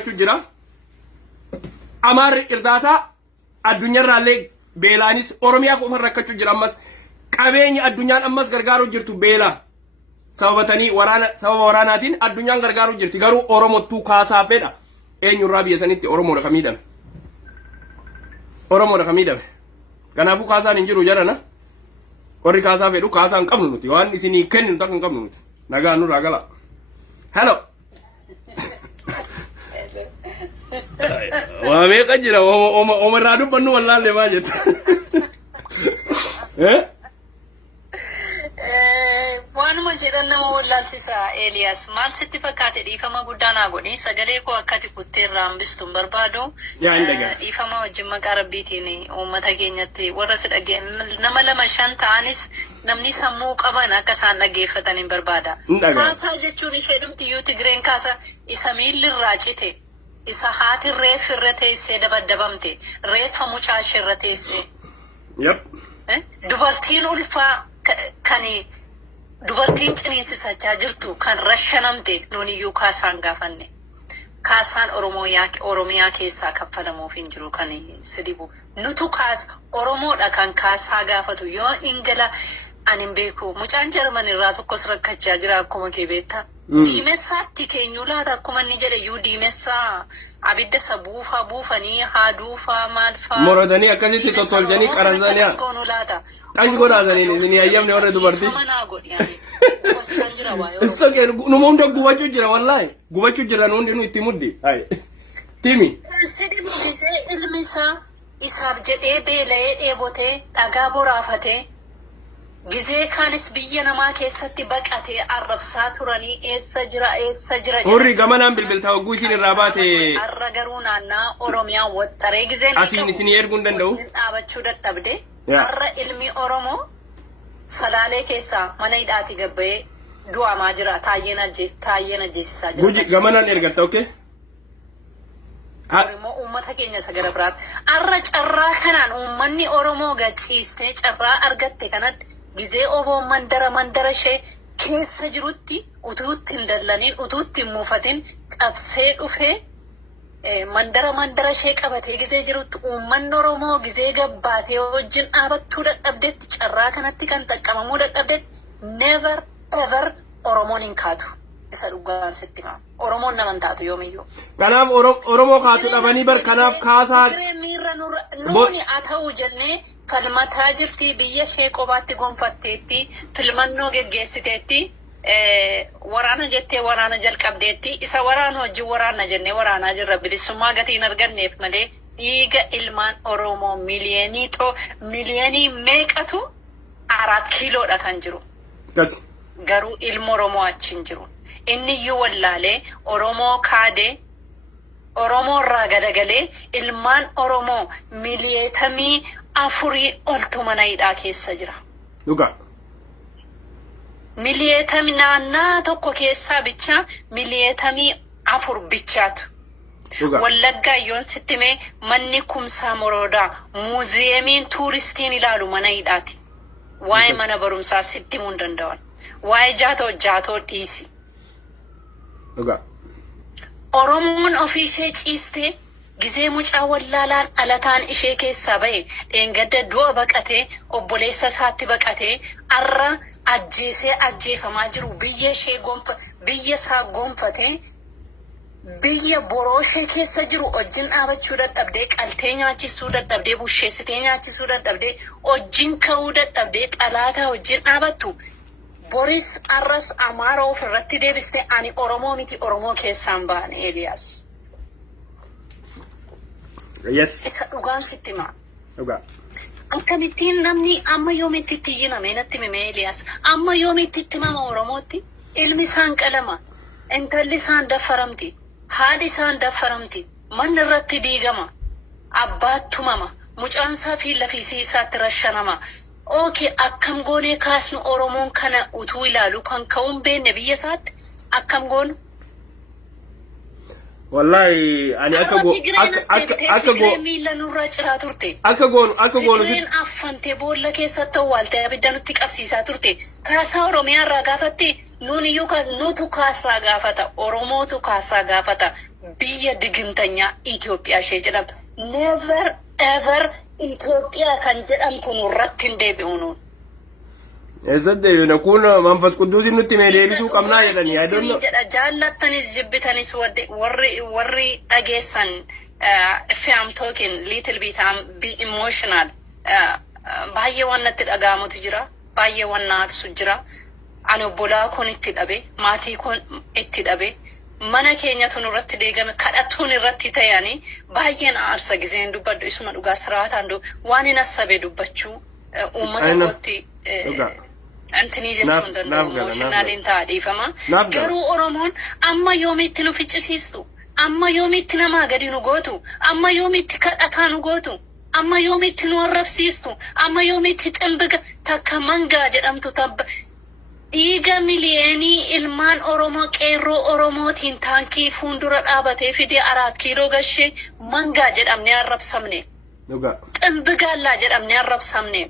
jira amar irdata addunyar ralle beelanis oromiyaa ko farrakkachu jira ammas qabeenya addunyaan ammas gargaaru jirtu beela sababatani sababa waraanaatiin addunyaan gargaaru jirti garuu oromottuu kaasaa fedha eenyu raabiya sanitti oromoo da kamidame kanaafu kaasaan hin jiru jarana warri kaasaa fedhu kaasaan qabnu nuti waan isinii kennu takkan qabnu nuti nagaa nurraa gala hello Wame kajira oma radu panu wallahi majet. Waan ma jedhan nama wallaalsisa Elias maal sitti fakkaate dhiifama guddaanaa godhi sagalee koo akkati kuttee raambistu barbaadu dhiifama wajjin maqaa rabbiitiin uummata keenyatti warra si dhageen nama lama shan ta'anis namni sammuu qaban akka isaan dhaggeeffatan hin barbaada. Kaasaa jechuun ishee dhumti yoo Tigreen kaasa isa miillirraa cite isa haati reef irra teessee dabaddabamte reeffa mucaa ishee irra teessee. Dubartiin ulfaa kani dubartiin ciniinsisachaa jirtu kan rashanamte nuniyyuu kaasaan gaafanne kaasaan oromiyaa keessaa kaffalamuuf hin jiru kan sidibu nutu kaas oromoodha kan kaasaa gaafatu yoo ingala anin beeku mucaan jarman irraa tokkos rakkachaa jira akkuma kee beektaa diimessaatti keenyu laata akkuma inni jedhe yuu diimessaa abidda isa buufanii haaduufaa maalfaa morodanii akkasitti tottolchanii qarazaniyaa qansi godhaatanii isin ayyamne warra dubartii isa kee numa hunda gubachuu jira wallaahi gubachuu jira hundi nu itti muddi timi sidi buddisee ilmi isaaf jedhee beela'ee dheebotee dhagaa boraafatee gizee kaanis biyya namaa keessatti baqatee arrabsaa turanii eessa jira hurri gamanaan bilbiltaa hogguu isin irraa baate arra garuu naannaa oromiyaa waxxaree gizeen asiin isin erguu hin danda'u dhaabachuu dadhabde arra ilmi oromoo salaalee keessaa mana hidhaati gabba'ee du'amaa jira taayyeen ajjeesisaa jira guji gamanaan ergatta okay Oromoo uummata keenya sagara biraatti arra carraa kanaan uummanni oromoo gachiistee carraa argatte kanatti gizee oboon mandara ishee keessa jirutti utuutti hin dallaniin utuutti hin muufatin cabsee dhufee mandara ishee qabatee gizee jirutti uummanni oromoo gizee gabbaatee wajjin dhaabattuu dadhabdetti carraa kanatti kan xaqqabamuu dadhabdetti never ever oromoon hin kaatu isa dhugaan sitti maa oromoon naman taatu yoomiyyuu kanaaf oromoo kaatu dhabanii bar kanaaf kaasaa nuuni ata'uu jennee falmataa jirti biyya ishee qobaatti gonfatteetti filmannoo geggeessiteetti waraana jettee waraana jalqabdeetti isa waraana wajjin waraana jennee waraanaa jirra bilisummaa gatiin arganneef malee dhiiga ilmaan oromoo miliyoonii meeqatu 4 kiiloodha kan jiru garuu ilma oromoo achiin jiru inni iyyuu wallaalee oromoo kaadee oromoo irraa gadagalee ilmaan oromoo miliyeetamii 4 oltu mana hidhaa keessa jira. Dhuga. Miliyeetamii naannaa tokko keessaa bicha miliyeetamii 4 bichaatu. Wallaggaa yoon sittime manni kumsaa moroodaa muuziyeemiin tuuristiin ilaalu mana hidhaati. Waa'ee mana barumsaa sitti himuun danda'an. Waa'ee jaatoo dhiisi. Dhuga. Oromoon ofii ishee ciistee gizee mucaa wallaalaan alataan ishee keessaa ba'e dheengadda du'a baqatee obboleessa isaatti baqatee arra ajjeefamaa jiru biyya isaa gonfatee biyya boroo ishee keessa jiru wajjin dhaabachuu dadhabdee qaltee nyaachisuu dadhabdee busheessitee nyaachisuu dadhabdee wajjin ka'uu dadhabdee xalaataa wajjin dhaabattu boris arras amaara ofirratti deebiste ani oromoo miti oromoo keessaan ba'an Elias. Yes. Isa dhugaan sitti maa. Dhugaa. Akkamittiin namni amma yoomitti itti yiname natti mime Elias. Amma yoomitti itti mama oromootti ilmi isaan qalama. Intalli isaan daffaramti. Haadhi isaan daffaramti. Manni irratti diigama. Abbaattu mama. Mucaan isaa fi lafiisii isaatti rashanama. Ookee akkam goonee kaasnu oromoon kana utuu ilaalu kan ka'uun beenne biyya isaatti akkam goonu. Wallahi ani akka goonu affante boolla keessatti awwaaltee abidda nutti qabsiisaa turte kaasaa oromiyaa irraa gaafatti Nuni yuka nutu kasa gafata Oromo tu kasa gafata biyya digimtanya Ethiopia shee jedhamtu never ever Ethiopia kan jedhamtu nurratti hin deebi'uunu. Eessatti nakun manfas qudduus nutti mee deebisuu qabnaa jedhanii I don't know. Jaallattanis jibbitanis warri dhageessan if I'm talking little bit I'm be emotional baay'ee waan natti dhaga'amutu jira baay'ee waan na aarsu jira. Ani obbolaa kun itti dhabe maatii kun itti dhabe mana keenyatu nurratti deegame kadhatuun irratti ta'anii baay'een aarsa giseen dubbadhu isuma dhugaa siraataan waan hin assabe dubbachuu uummata kootti antini jechuun danda'u emotionaliin ta'a dhiifama garuu Oromoon amma yoomitti nu ficcisiistu amma yoomitti namaa gadi nu gootu amma yoomitti kadhataa nu gootu amma yoomitti nu arrabsiistu amma yoomitti ximbiga takka mangaa jedhamtu tabba Iga miliyeeni ilmaan Oromoo qeerroo Oromootiin taankii fuuldura dhaabatee fidee 4 kiiloo gashee mangaa jedhamnee arrabsamne. Ximbigaallaa jedhamnee arrabsamne.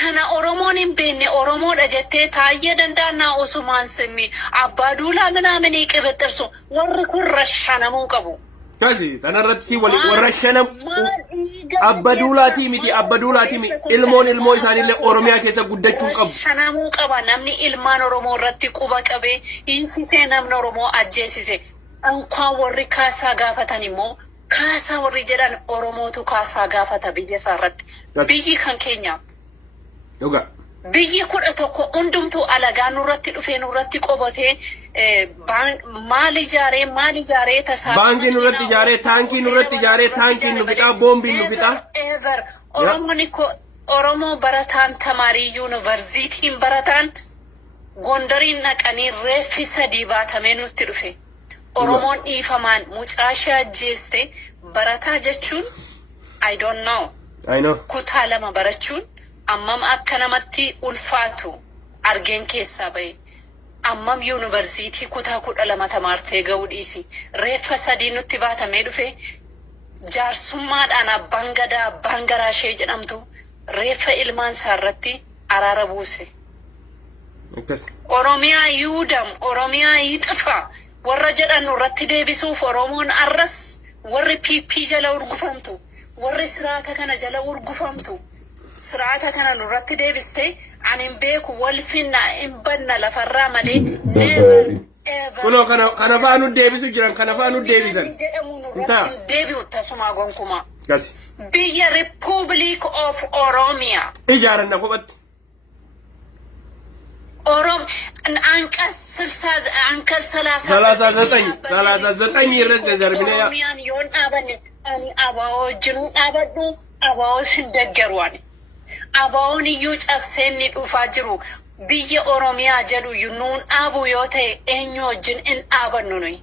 Kana Oromoon hin beekne Oromoodha jettee taayyee danda'annaa osumaan simmi abbaa duulaa minaaminii qibixxirsu warri kun rashanamuu qabu. Kasi tanarratti warrashanam abbaduulaati miti abbaduulaati miti ilmoo isaaniillee Oromiyaa keessa guddachuu qabu. Rashanamuu qaba namni ilmaan Oromoo irratti quba qabee hiisisee namni Oromoo ajjeesise. Ankwaan warri kaasaa gaafatan immoo kaasaa warri jedhan Oromootu kaasaa gaafata biyya isaa irratti. Biyyi kan keenya. Biyyi kudha tokko hundumtuu alagaa nurratti dhufee nurratti qobatee maal ijaaree tasaa baankiin nurratti ijaaree taankii nurratti ijaaree taankiin nu fixaa boombiin nu fixaa Oromoo barataan tamaarii yuunivarsiitiin barataan Gondariin naqanii reeffi 3 baatamee nutti dhufe Oromoon dhiifamaan mucaashee ajjeeste barataa jechuun I don't know kutaa 2 barachuun Ammam akka namatti ulfaatu argeen keessaa bahe ammam yuunivarsiitii kutaa 12 tamaartee ga'uu dhiisi reeffa 3 nutti baatamee dhufe jaarsummaadhaan abbaan gadaa abbaan garaashee jedhamtu reeffa ilmaan isaarratti araara buuse. Oromiyaa yuudam Oromiyaa yixifa warra jedhan irratti deebisuuf Oromoon arras warri PP jala urgufamtu warri siraata kana jala urgufamtu. Siraata kana nurratti deebiste ani beeku walfinna imbanna lafarraa malee never ever kuno kana faanu deebisu jiran kana faanu deebisan deebi'u tasuma gonkuma kasi biyya Republic of Oromia ijaaran na kopatti anqas 39 irratti darbine Oromiyaan yoon dhaabanne ani abaa'oo jiru dhaabadhu abaa'oo sin deggeruwani Abaa'oon iyyuu cabseen ni dhufaa jiru biyya Oromiyaa jedhu nuun dhaabu yoo ta'e eenyu wajjin hin dhaabannu nuyi.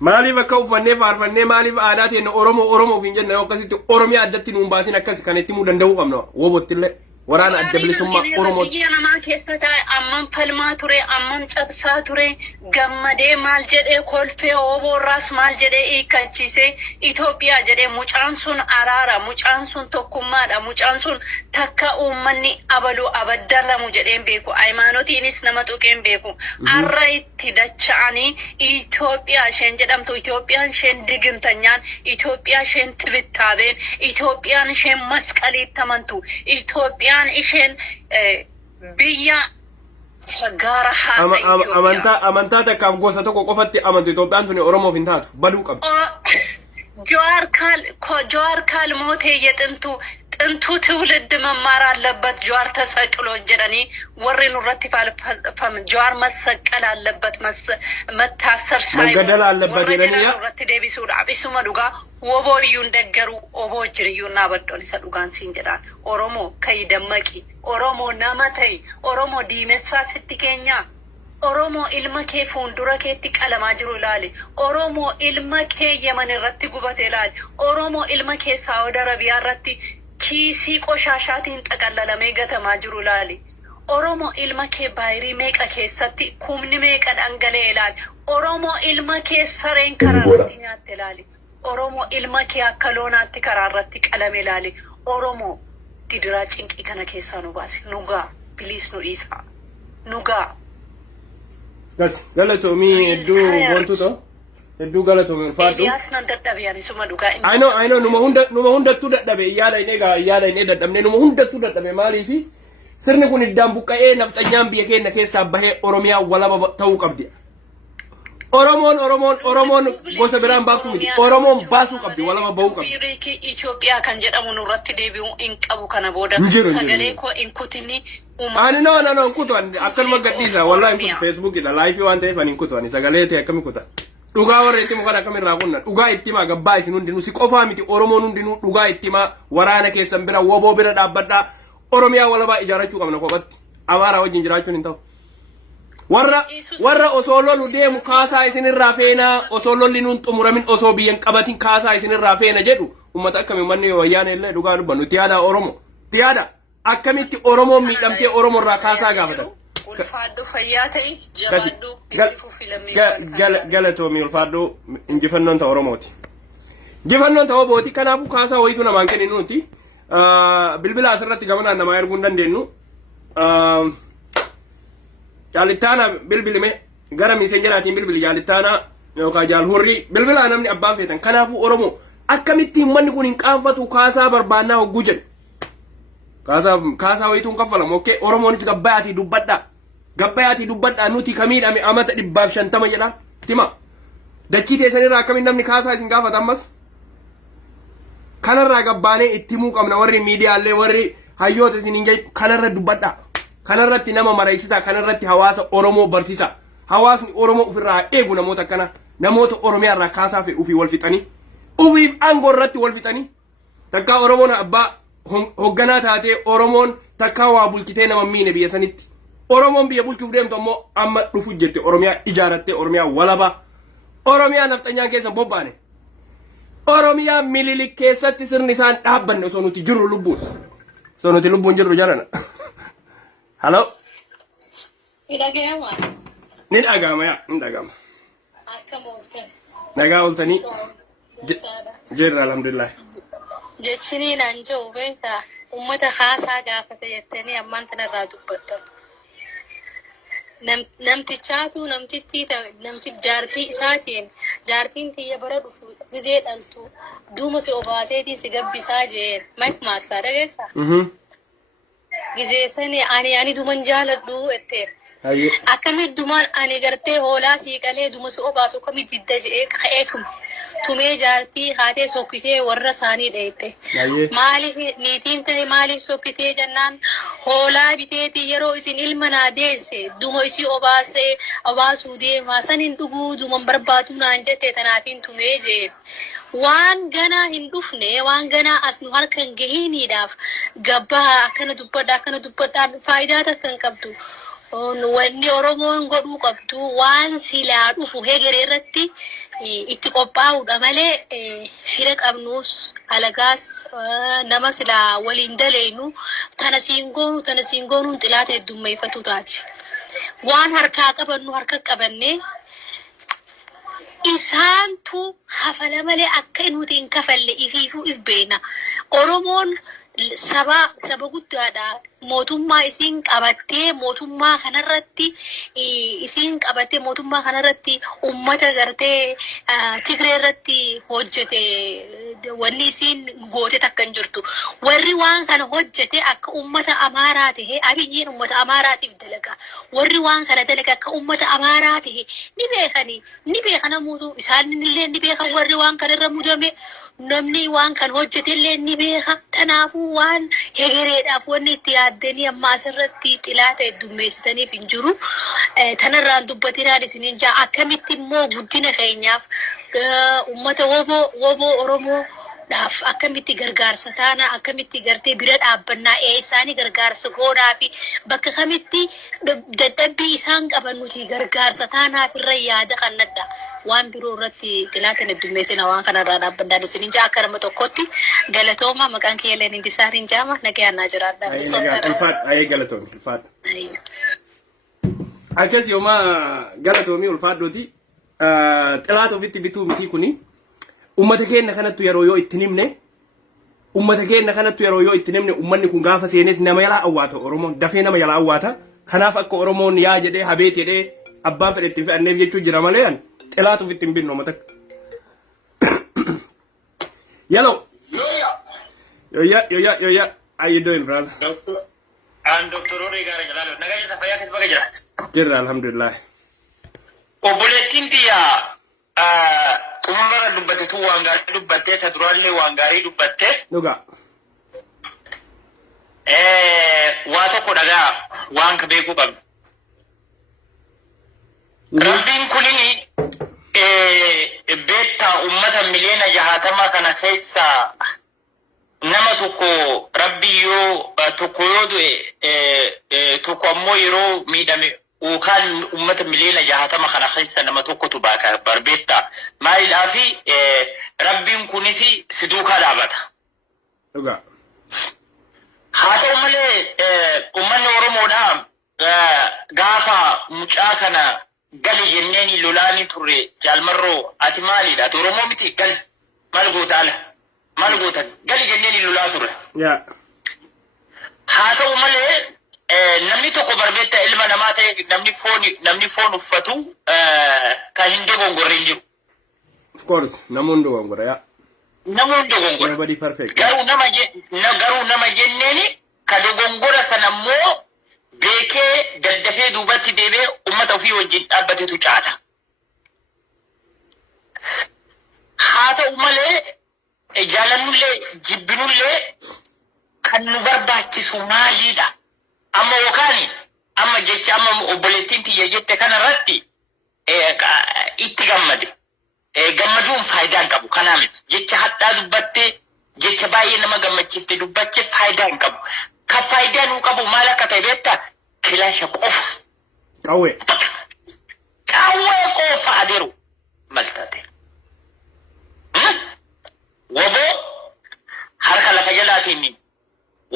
Maaliif akka uffannee faarfannee maaliif aadaa teenya Oromoo ofiin jenna akkasitti Oromiyaa addatti nuun baasin akkas kan itti himuu danda'uu qabna wobottillee waraana adda bilisummaa Oromoo. Biyya namaa keessa taa'e ammam falmaa ture ammam cabsaa ture gammadee maal jedhee kolfee oboorraas maal jedhee hiikkachiisee Itoophiyaa jedhee mucaan sun araara mucaan sun tokkummaadha mucaan sun takka uummanni abaluu abaddalamu jedheen beeku hayimaanotiinis nama tuqeen beeku arra itti dacha'anii Itoophiyaa isheen jedhamtu Itoophiyaan isheen digimtanyaan Itoophiyaa isheen tibittaabeen Itoophiyaan isheen masqaliitti amantu Itoophiyaan isheen biyya fagaara haadha amantaa takkaaf gosa tokko qofatti amantu Itoophiyaan tuni Oromoof hin taatu baduu qabdi. ጀዋር ካልሞተ ጥንቱ ትውልድ መማር አለበት ጀዋር ተሰቅሎ ጀረኒ ወሬኑ ረቲፋል ጀዋር መሰቀል አለበት መታሰር መገደል አለበት የለኒያ ረቲ ዴቢሱ ዳቢሱ መዱጋ ወቦዩ እንደገሩ ኦቦጅሪዩና በዶን ሰዱጋን ሲንጀዳን ኦሮሞ ከይደመቂ ኦሮሞ ናማተይ ኦሮሞ ዲመሳ ስትኬኛ Oromo ilma kee fuuldura keetti qalamaa jiru ilaali. Oromo ilma kee Yemen irratti gubate ilaali. Oromo ilma kee Saudi Arabiyaa irratti kiisii qoshaashaatiin xaqallalamee gatamaa jiru ilaali. Oromo ilma kee Baayirii meeqa keessatti kumni meeqa dhangalee ilaali. Oromo ilma kee sareen karaa irratti nyaatte ilaali. Oromo ilma kee akka loonaatti karaa irratti qalame ilaali. Oromo gidiraa cinqii kana keessaa nu baasi. Nugaa biliis nu dhiisa. nugaa. Gas galatoomii hedduu wantu ta'u hedduu galatoomii ulfaadhu. Eeliyaas nan dadhabiyani suma dhugaa. I know numa hundattuu dadhabe yaada inni dadhabne numa hundattuu dadhabe maaliifi sirni kun iddaan buqqa'ee nafxanyaan biyya keenya keessaa bahee Oromiyaa walaba ta'uu qabdi. Oromoon gosa biraan baaftu miti. Oromoon baasuu qabdi walaba bahuu qabdi. Biiriki Itoophiyaa kan jedhamu nurratti deebi'uu hin qabu kana booda sagalee koo hin kutini. Ani no kutu akkanuma gadhiisa wallahi kun Facebookidha live waan ta'eef ani kutu ani sagalee ta'e akkami kuta. Dhugaa warra itti mukaan akkamirraa kunna dhugaa itti maa gabbaa isin hundinuu si qofaa miti Oromoon hundinuu dhugaa itti maa waraana keessan bira woboo bira dhaabbadhaa Oromiyaa walabaa ijaarachuu qabna kophatti Amaaraa wajjin jiraachuun hin ta'u. Warra osoo lolu deemu kaasaa isinirraa feena osoo lolli nuun xumuramin osoo biyyan qabatin kaasaa isinirraa feena jedhu ummata akkami manni wayyaana illee dhugaa dubbannu tiyaada Oromoo tiyaada akkamitti Oromoon miidhamtee Oromoorraa kaasaa gaafatan. Ulfaadhu fayyaa ta'e jabaadhu itti fufilamee galatoomii ulfaadhu injifannoon ta'e Oromooti. Injifannoon ta'e Oromooti kanaafuu kaasaa wayitu namaan kennin nuti bilbila asirratti gamanaan namaa erguu hin dandeenyu. Jaalittaana bilbilime gara miisenjaraatiin bilbili jaalittaana yookaan jaalhurrii bilbilaa namni abbaan feetan kanaafuu Oromoo akkamitti uummanni kun hin qaanfatu kaasaa barbaannaa hogguu jedhu kaasaa wayituun kaffalamu okkee Oromoonis gabbayaatii dubbadhaa nuti kamiidhame amata 150 jedha tima dachii teessanirraa akkamiin namni kaasaa isin gaafata ammas kanarraa gabbaanee itti himuu qabna warri miidiyaallee warri hayyoota isin hin jedhu kanarra dubbadhaa. Kanarratti nama maraisisaa kanarratti hawaasa Oromoo barsiisa hawaasni Oromoo ofirraa eegu namoota kana namoota Oromiyaa irraa kaasaa fi ufii wal fixanii ufiif aangoo irratti wal fixanii takkaa Oromoon abbaa hoogganaa taatee Oromoon takkaa waa bulchitee nama miine biyya sanitti Oromoon biyya bulchuuf deemtu ammoo amma dhufu jette Oromiyaa ijaarattee Oromiyaa walaba Oromiyaa nafxanyaan keessa bobbaane Oromiyaa mililik keessatti sirni isaan dhaabbanne osoo nuti jirru lubbuun jirru jalana. Hello. Idagama. Ni dhagama yaa, ni dhagama. Akkam ooltan. Nagaa ooltanii. Jirra alhamdulillah. Jechini naan jiru beektaa uummata haasaa gaafata jettanii ammaan tanarraa dubbattan. Namtichi jaartii isaatiin jaartiin tiyya bara dhufu gizee dhaltu duuma si obaaseetiin si gabbisaa jeen maayik maaksaa dhageessaa? Gizeessanii ani duman jaaladhu ettee. Akkamitti duman ani gartee hoolaa siiqalee duma si obaasu akkamitti didda jedhee ka'ee tumee jaartii haatee sokkitee warra isaanii dheette. Maaliif niitiin ta'e maaliif sokkitee jennaan hoolaa biteeti yeroo isin ilma naa deesse duma isii obaasuu deemaa saniin dhuguu duman barbaadu naan jette tanaafiin tumee jeen. Waan ganaa hin dhufne waan ganaa as nu harkan gahiiniidhaaf gabbaa akkana dubbadhaan faayidaa takka hin qabdu. Wanni Oromoon godhuu qabdu waan silaa dhufu hegeree irratti itti qophaa'uudha malee fira qabnus alagaas nama silaa waliin daleenu tana siin goonuun xilaata heddummeeffatu taati. Waan harkaa qabannu harka qabannee isaantu hafala malee akka nuti hin kafalle ifiifuu if beena. Oromoon saba guddaadha. Mootummaa isiin qabattee mootummaa kanarratti uummata gartee Tigree irratti hojjete wanni isiin goote takka hin jirtu. Warri waan kana hojjete akka uummata Amaaraa tahe Abiyyiin uummata Amaaraatiif dalaga. Warri waan kana dalaga akka uummata Amaaraa tahe ni beekana muutu isaan illee ni beekan warri waan kanarra mudame namni waan kan hojjete illee ni beeka. Kanaafuu waan hegereedhaaf wanni itti yaaddanii amma asirratti xilaata heddummeessitaniif hin jiru. Tanarraan dubbatinaan isiniin jaa akkamitti immoo guddina keenyaaf uummata woboo Oromoo dhaaf akkamitti gargaarsa taana akkamitti gartee bira dhaabbannaa isaanii gargaarsa goonaa fi bakka kamitti dadhabbii isaan qaban nuti gargaarsa taanaaf irra yaada kannadha. Waan biroo irratti xilaata heddummeessina waan kanarraa dhaabbannaan isiniin jaa akka nama tokkotti galatooma maqaan kiyyaleen Intisaariin jaama nagayaannaa jiraadhaa. Ayee galatoomi ulfaadha. Akkas yooma galatoomi ulfaadhooti xilaata ofitti bituu miti kuni. Ummata keenya kanattu yeroo yoo itti himne ummanni kun gaafa seenes nama yala awwaata Oromoon dafee nama yala awwaata kanaaf akka oromoon yaa jedhee habeet jedhee abbaan fedhetti fe'anneef jechuu jira malee an xilaatuuf ittiin binnu mata yellow yo how you doing brother and Dr. Ori gara jalalo nagaji safaya kes baga jira jirra alhamdulillah oboletin tiya umara dubbate tu wangari dubbate ta duralle wangari dubbate duga wato ko daga wanka be ko bab rabbin kulini beta ummata miliyona jahatama kana khaisa nama tokko rabbi yoo tokko yoo du'e tokko ammoo yeroo miidhame ukaan ummata miliyoona jahatama kana keessa nama tokkotu baaka barbeetta maalidhaafi rabbiin kunis si duukaa dhaabata. haa ta'u malee ummanni oromoodhaa gaafa mucaa kana gali jenneeni lolaanii turre jaalmarroo ati maalidha ati oromoo miti gali maal goota ala maal goota gali jenneeni lolaa turre. haa ta'u malee namni tokko barbeetta ilma namaa ta'e namni foon uffatu kan hin dogongorre hin jiru. Of course, namoonni dogongora yaa. Namoonni dogongora. Everybody perfect. Garuu nama jenneeni ka dogongora sanammoo beekee daddafee duubatti deebee ummata ofii wajjin dhaabbatetu caala. haa ta'u malee jaalannullee jibbinullee kan nu barbaachisu maalidha? amma yookaan amma jecha amma obboleettiin tiyya jette kanarratti itti gammade. Gammaduun faayidaa hin qabu kanaa miti. Jecha hadhaa dubbattee jecha baay'ee nama gammachiifte dubbattee faayidaa hin qabu. Kan faayidaa nuu qabu maal akka ta'e beektaa? Kilaasha qofa. Qawwee. Qawwee qofa adeeru maal taate? Woboo harka lafa jalaatiin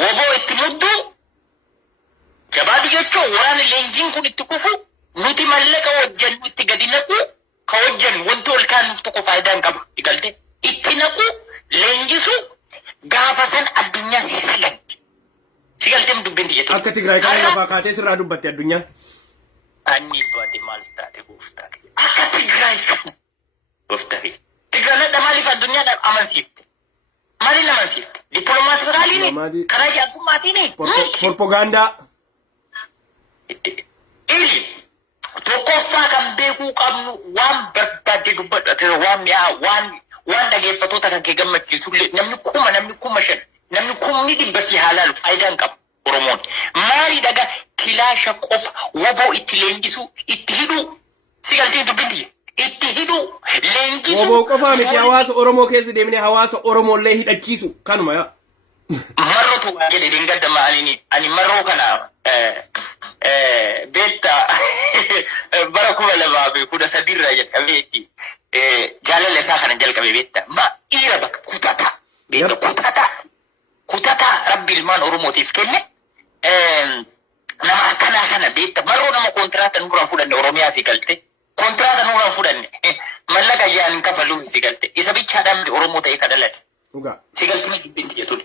woboo itti muddu jabaadu jechuun waraana leenjiin kun itti kufu nuti mallaqa hojjennu itti gadi naqu ka hojjennu wanti ol kaanuuf tokko faayidaa hin qabu digalte itti naqu leenjisu gaafa san addunyaa sigalti sigalteem dubbinti jettu akka Tigraay kana lafaa kaatee sirraa dubbatte addunyaa anni baate maal taate gooftaa akka Tigraay kana gooftaa Tigraay maaliif addunyaa amansiifte maaliin amansiifte dippiloomaatikaaliin karaa jaarsummaatiini propaganda ili tokkoffaa kan beekuu qabnu waan barbaadde dubbadhate waan mi'aa waan dhageeffattoota kan kee gammachiisullee namni kuma shan namni kumni dhibba si haalaalu faayidaa hin qabu oromoon maali dhaga kilaasha qofa woboo itti leenjisu itti hidhuu si galtee dubbinti itti hidhuu leenjisu woboo qofaa miti hawaasa oromoo keessa deemnee hawaasa oromoollee hidhachiisu kanuma yaa marrotu waa jedhe dingadda ma'anini ani marroo kana beta bara kuma lama be kuda sadirra jalqabeeti jaalala isaa kana jalqabe beta ma ira bak kutata rabbi ilmaan oromootiif kenne nama kana beta maroo nama kontraata nuraan fudhanne oromiyaa si galte kontraata nuraan fudhanne mallaqa yaan kafaluuf si galte isa bichaadhaan oromoo ta'e kadhalate si galtuma jibbinti jettuudha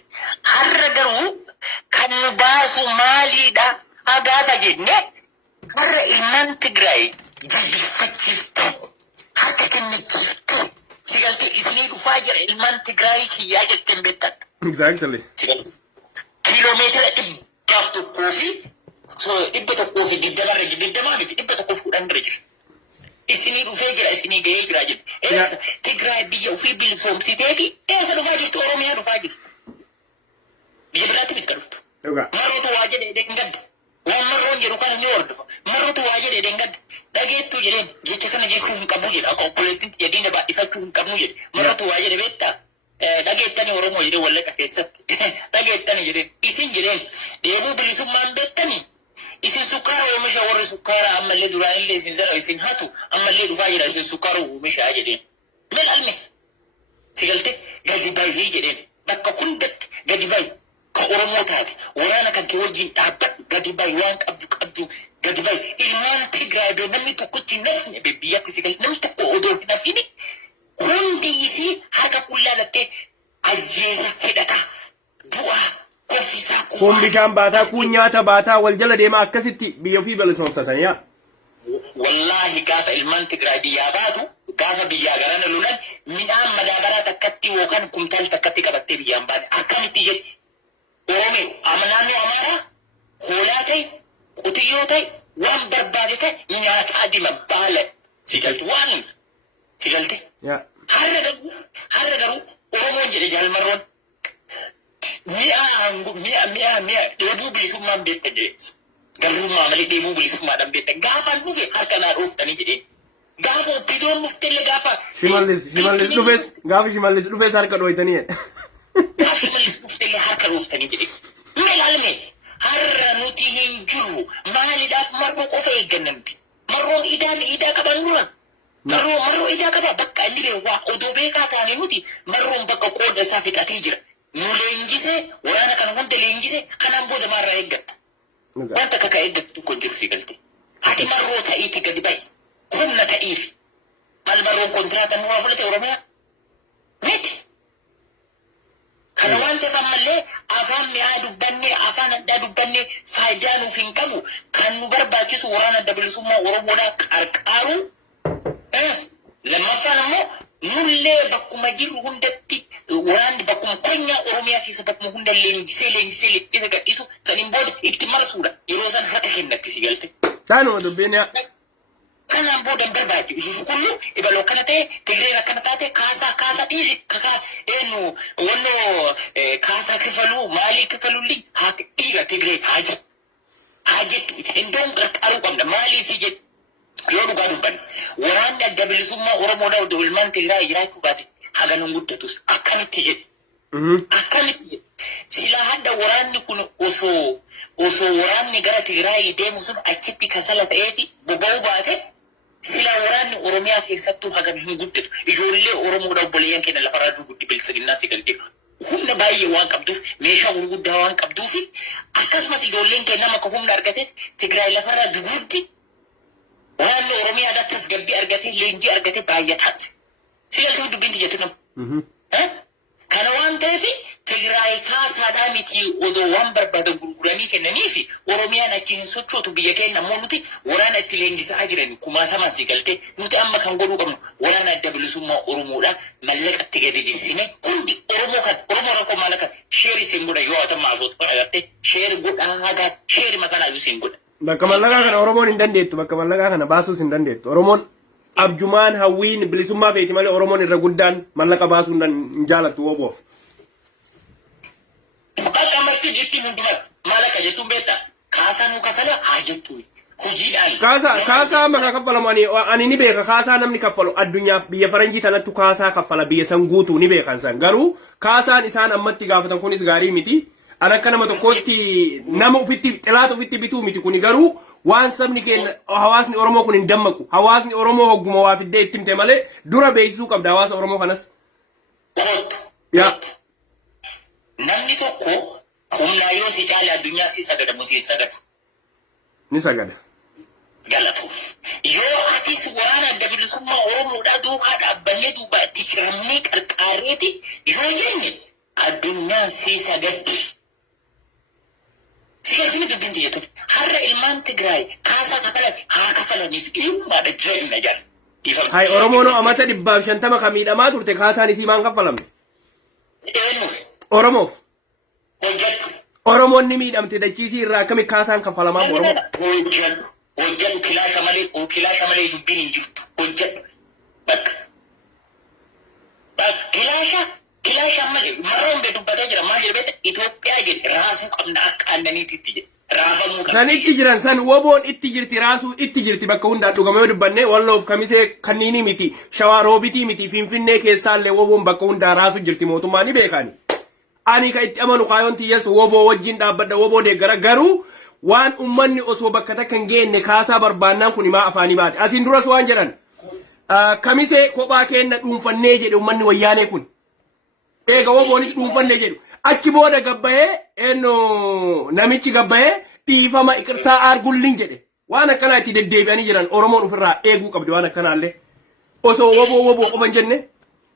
har'a garuu kan nu baasu maaliidha agaata jenne har'a ilmaan Tigraay jilbifachiifte harka kennichiifte si galte isinii dhufaa jira ilmaan Tigraay kiyyaa jetteen beektan. Exactly. Kiiloomeetira dhibbaaf tokkoo fi dhibba tokkoo fi digdamaa miti dhibba tokkoo fi kudhan bira jiru. Isinii dhufee jira isinii gahee jira jedhu. Eessa Tigraay biyya ofii bilisoomsiteeti eessa dhufaa jirtu Oromiyaa dhufaa jirtu. Biyya biraatti miti kan dhuftu. Marootu waa jedhee deengad. Waan marroon jedhu kana ni hordofa. Marootu waa jedhee deengad. Dhageettuu jedheen jecha kana jechuu hin qabu jedha. Akka obboleettiin jedhiina baay'ifachuu hin qabnu jedhe. Marootu waa jedhe beektaa. Dhageettanii Oromoo jedhee wallaqa keessatti. Dhageettanii jedheen isin jedheen deebuu bilisummaan beektanii. Isin sukkaara oomisha warri sukkaara ammallee duraan illee isin zara isin hatu ammallee dhufaa jira isin sukkaara oomishaa jedheen. Meel alme si galte gadi baay'ee jedheen bakka hundatti gadi baay'ee ka Oromoo taate waraana kan kee wajjin dhaabbadhu gadi baay'ee waan qabdu gadi baay'ee ilmaan Tigraay doo namni tokkotti nafne biyyatti si galte namni tokko odoo hin hafini hundi isii haga qullaa dhattee ajjeesa hidhata du'a koffisaa kun bishaan baataa kun nyaata baataa wal jala deemaa akkasitti biyya ofii bal'isooftatan yaa. Wallahi gaafa ilmaan Tigraay biyyaa baatu gaafa biyyaa garana lolan midhaan madaabaraa takkatti yookaan kumtaal takkatti qabattee biyyaan baate akkamitti jedhi Oromoo naannoo Amaaraa hoolaa ta'e qotiyyoo ta'e waan barbaade ta'e nyaata adima baala si galte waan si galte. Har'a garuu Oromoon jedhe jaalmarroon mi'a dheebuu bilisummaan beekta jedhe. Garummaa malee deemuu bilisummaadhaan beekta. Gaafaan dhufe harka naa dhooftanii jedheen. Gaafa oppiidoon dhuftellee gaafa. Shimallis dhufes gaafa shimallis dhufes harka dhooytanii. Gaafa shimallis dhuftellee harka dhooftanii jedheen. Mee ilaalme har'a nuti hin jiru maaliidhaaf marroo qofa eeggannamti. Marroon idaa qaban dura. Marroo idaa qaba bakka inni beekaa odoo beekaa taane nuti marroon bakka qooda isaa fixatee jira. Nu leenjisee waraana kana hunda leenjisee kanaan booda maarraa eeggatta. Wanta kakka eeggatu kun jiru si galte. Ati marroo ta'iiti gadi bahi. Humna ta'iif. Maal marroon kontiraataa nu waa fudhate Oromiyaa? Miti. Kana waan ta'eef ammallee afaan mi'aa dubbannee afaan addaa dubbannee faayidaa nuuf hin qabu. Kan nu barbaachisu waraana adda bilisummaa Oromoodhaa qarqaaru. Lammaffaan ammoo nullee bakkuma jirru hundatti waraanni bakkuma konyaa Oromiyaa keessa bakkuma hunda leenjisee leenjisee gadhiisu saniin booda itti marsuudha. Yeroo san harka kennatti si galte. Taanuma dubbiin yaa. Kanaan booda hin barbaachisu kullu ibaloo akkana ta'e Tigreen akkana taate kaasaa dhiisi wannoo kaasaa kifaluu maalii kifalulli haa dhiiga Tigreen haa jettu iddoon qarqaaruu qabna maaliif jedhu. Yoo dhugaa dubbanne waraanni adda bilisummaa Oromoodhaa odoo ilmaan Tigraay jiraachuu baate haganan guddatus akkamitti jedhe. Akkamitti jedhe. Silaa hadda waraanni kun osoo waraanni gara Tigraay deemu sun achitti kasala ta'eeti boba'uu baate silaa waraanni Oromiyaa keessattuu hagan hin guddatu. Ijoollee Oromoodhaa obboleeyyan keenya lafarraa duguddi bilisiginnaa si galtee humna baay'ee waan qabduuf meeshaa gurguddaa waan qabduuf akkasumas ijoolleen keenya nama akka humna argateef Tigraay lafarraa duguddi. Waraanni Oromiyaa tasgabbii argatee leenjii argatee baay'ataati. Si galtee dubbinti jettu nama. Kana waan ta'eef Tigraay kaasaadhaa miti odoo waan barbaadan gurguranii kennanii fi Oromiyaan achiin sochootu biyya keenya ammoo nuti waraana itti leenjisaa jiran kumaatamaan si galtee nuti amma kan godhuu qabnu waraana adda bilisummaa Oromoodhaa mallaqatti gadi jessine hundi Oromoo rakkoo maal akka sheeri siin godha yoo ta'u maasoota kan agartee sheeri godhaa hagaa sheeri makanaayyuu siin godha. Bakka mallaqaa kana Oromoon hin dandeettu bakka mallaqaa kana baasuus hin dandeettu Oromoon abjumaan hawwiin bilisummaa feeti malee Oromoon irra guddaan mallaqa baasuu hin jaalattu wooboof. Bakka marti ittiin hundumaa maal akka jettuun beektaa kaasaa nu kasala haa jettuun hojiidhaan. Kaasaa amma kan kaffalamu ani ni beeka kaasaa namni kaffalu addunyaaf biyya faranjii tanattu kaasaa kaffala biyya san guutuu ni beekan san garuu kaasaan isaan ammatti gaafatan kunis gaarii miti. Ana akka nama tokkotti nama ufitti xilaata ufitti bituu miti kuni garuu waan sabni keenya hawaasni Oromoo kun hin dammaqu hawaasni Oromoo hogguma waa fiddee itti himte malee dura beeksisuu qabda hawaasa Oromoo kanas. Namni tokko humnaa yoo si caale addunyaa si sagadamu si sagadu. Ni sagada. Galatu. Yoo atis waraana adda bilisummaa Oromoodhaa duukaa dhaabbannee duuba itti hiramnee qarqaareeti yoo jenne addunyaa si sagaddi. Siyasni dubbinti jettu har'a ilmaan Tigraay kaasaa kafalan haa kafalaniif dhimmaadha jireenya jala. Hai Oromoon amata 150 kan miidhamaa turte kaasaan isii maan kaffalamne? Eenyuuf? Oromoof. Hojjedhu. Oromoon ni miidhamte dachiisii irraa akkami kaasaan kaffalamaa Oromoo? Hojjedhu kilaasha malee dubbiin hin jirtu hojjedhu. Bakka. Kilaasha malee marroon bee dubbatee jira maal jedhe Itoophiyaa jedhe raasuu qabna akka aannaniititti jedhe raafamuu qabna. San itti jiran san woboon itti jirti raasuu itti jirti bakka hundaan dhugamee dubbanne walloof kamisee kanniini miti shawaa roobitii miti finfinnee keessaallee woboon bakka hundaa raasuu jirti mootummaa ni beekani. Ani ka itti amanu kaayoon tiyyas woboo wajjin dhaabbadha woboo deeggara garuu waan ummanni osoo bakka takka hin geenne kaasaa barbaannaan kun himaa afaanii baate asiin duras waan jedhan kamisee kophaa keenna dhuunfannee jedhe ummanni wayyaanee kun. Eega woboonis dhuunfannee jedhu achi booda gabbahee namichi gabbahee dhiifama iqirtaa aargulliin jedhe waan akkanaa itti deddeebi'anii jiran Oromoon ofirraa eeguu qabdi waan akkanaallee osoo woboo qofan jenne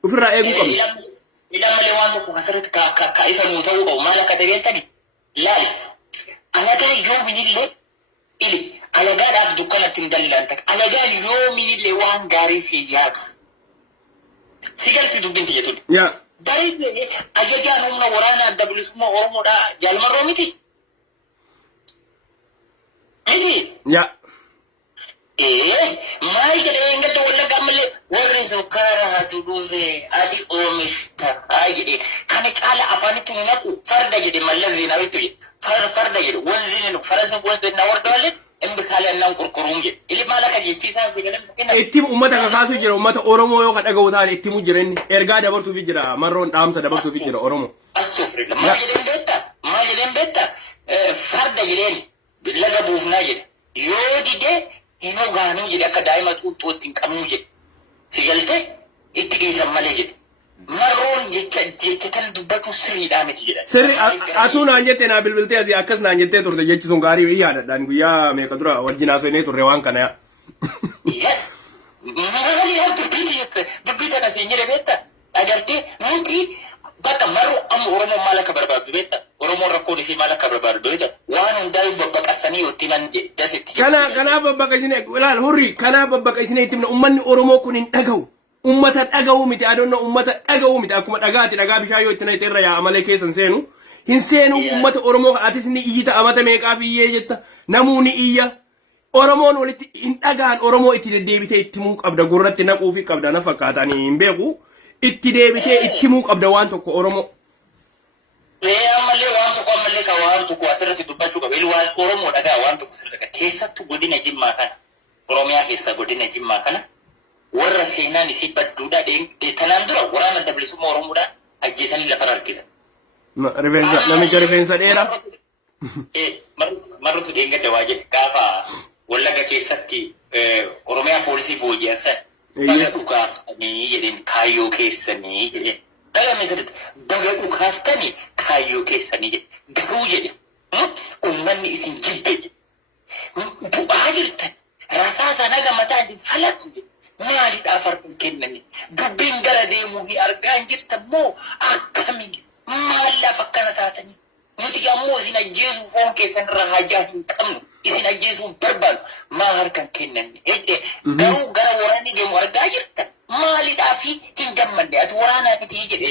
ofirraa eeguu qabdi. Ilamalee waan tokko kasirratti ka isa nuu ta'uu qabu maal akka ta'eettani لا أنا كان يوم اللي إلي على قال أفدو كانت تندل أنتك على قال يوم اللي وان قاري سيجاك سيجالتي دبين تجتون يا بريد أجانا من ورانا دبل اسمه أورمو دا جال مرة ميتي يا إيه ما يجري إنك تقول لك أمل ورث كارها تدوه أدي أومشتا أجري كانك على أفاني تنينكو فرد جدي مالذي نويتوي فرد جدي وانزين فرس وانزين نور دولت إن بخالي أنهم كركروم جدي اللي ما لك جيتي سان في قلم سكينة اتم أمتا كاسو جرا أمتا أورومو يوكا أغاو تاني اتمو جرين إرغا دبرسو في جرا مرون دامسا دبرسو في جرا أورومو أستغفر الله ما جدين بيتا فرد جدين لغا بوفنا جدي يودي دي هنا غانو جدي أكا دائما توتين كمو جدي سيجلته اتقيسا مالي جدي مرون جتتن دبتو سري دامتي جدي سري أتونا أنجتي نابل بلتي أزي أكسنا أنجتي تورد جيتش سنغاري ويانا دان قويا ميكا درا وجينا سيني تورد روان كان يس مالي هل دبيتا نسيني بيتا أجلتي نوتي بطا مرو أم أورمو مالك برباد بيتا أورمو ركوني سي مالك برباد بيتا وانو داي ببك أساني وتنان جاسي كنا ببك إسني لا الهوري كنا ببك إسني تمنا أمني أورومو كنين أغاو أمتا أغاو متي أدونا أمتا أغاو متي أكما أغاتي أغا بشايو اتنا يترى يا عمالي كيسن سينو هنسينو أمتا أورومو أتسني إيتا أمتا ميكا في إيجتا نموني إيا أورومون ولت إن أغان أورومو اتدبيتي اتموك أبدا قررت نقو في قبدا نفكاتاني إنبيقو اتدبيتي اتموك أبدا وانتوكو أورومو ammallee waan tokko ammallee ka waan tokko asirratti dubbachuu qabeelu waan Oromoodha waan tokko sirriidha keessattuu godina Jimmaa kana Oromiyaa keessa godina Jimmaa kana warra seenaan isii badduudha tanaan dura waraana adda bilisummaa Oromoodha ajjeesanii lafa harkisan. Namicha rifeensa dheeraa. Marrutu deengadda waa jedhe gaafa Wallaga keessatti Oromiyaa poolisii booji'ansan baga dhugaaftanii jedheen kaayyoo keessanii jedheen. Dalam misalnya bagai ukhaftani kayu kesani je garu je umman isin jilbe buajirta rasa sana ga mata ji falak mali da farkon kennani dubbin gara de mu hi argan jirta mo akami malla fakkana tatani muti ammo isin ajesu fon kesan rahaja hin kam isin ajesu barbal ma harkan kennani edde garu gara warani de mu arga jirta mali dafi hindammanne ati waraana miti jedhe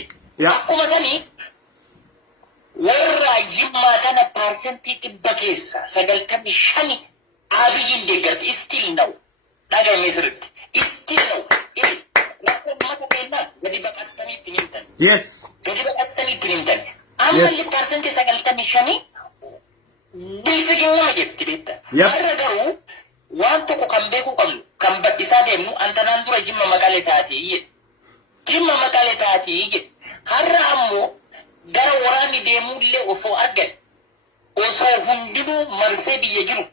akkuma sani warra Jimmaa tana parsentii 100 keessa 95 abiyyin deeggarti still now dhagame sirritti still now mata keenna gadi baqastanii itti himtan yes gadi baqastanii itti himtan ammalli parsentii 95 bilfikin nama jetti beekta har'a garuu waan tokko kan beekuu qabnu kan badhisaa deemnu antanaan dura Jimma Maqalee taatee jedhe Jimma Maqalee taatee jedhe har'a ammoo gara waraanni deemuullee osoo argan osoo hundinuu marsee biyya jiru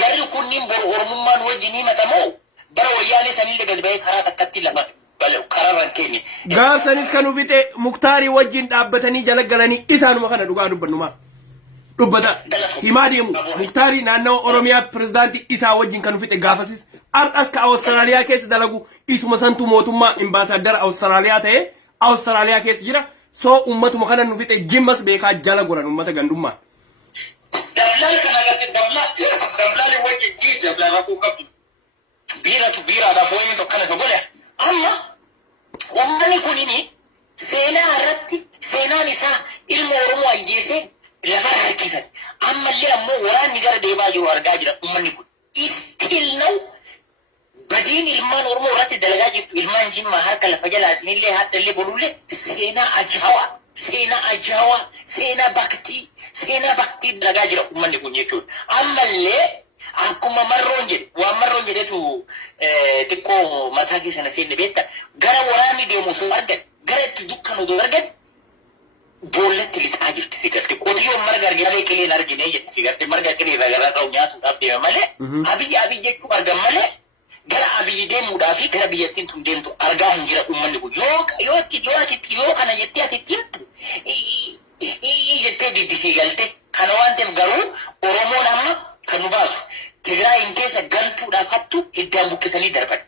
jarri kunniin boru Oromummaan wajjin himatamoo bara wayyaanee sanillee gadi bahee karaa takkatti lafa karaarraan kenne. Gaasanis kan ufite Muktaarii wajjin dhaabbatanii jala galanii isaanuma kana dhugaa dubbannumaa. Dubbata himaa deemu Muktaarii naannawa Oromiyaa pirezidaantii isaa wajjin kan ufite gaafasis har'as ka Awustiraaliyaa keessa dalagu isuma santuu mootummaa imbaasaadara Awustiraaliyaa ta'ee Awustiraaliyaa keessa jira soo ummatuma kana nufite Jimmas beekaa jala goran ummata gandummaa. Dablaali kana agartee dablaali wajjin kiis dablaala rakuu qabdu biiratu biiraadhaaf wayii tokkana isa godhe amma ummanni kunini seenaa irratti seenaan isaa ilma Oromoo ajjeesee lafa harkisan ammallee ammoo waraanni gara deemaa jiru argaa jira ummanni kun still now badiin ilmaan Oromoo irratti dalagaa jirtu ilmaan Jimmaa harka lafa jalaatiin illee haadhallee bolullee seenaa ajaawaa seenaa baktii dalagaa jira ummanni kun jechuudha ammallee akkuma marroon jedhe waan marroon jedhetu xiqqoo mataa keessana seenne beekta gara waraanni deemu osoo argan gara itti dukkan odoo argan boollatti lixaa jirti sigarte qotiyyoon marga arginee qileen arginee jetti sigarte marga qilee irraa garaa ta'u nyaatuudhaaf deema malee abiyyi jechuu argan malee gara abiyyi deemuudhaa fi gara biyyattiin tun deemtu argaa hin jira ummanni kun yoo kana jettee ati timtu jettee diddisii galte kana waan ta'eef garuu Oromoon amma kan nu baasu Tigraayin keessa gantuudhaaf hattu hiddaan buqqisanii darban.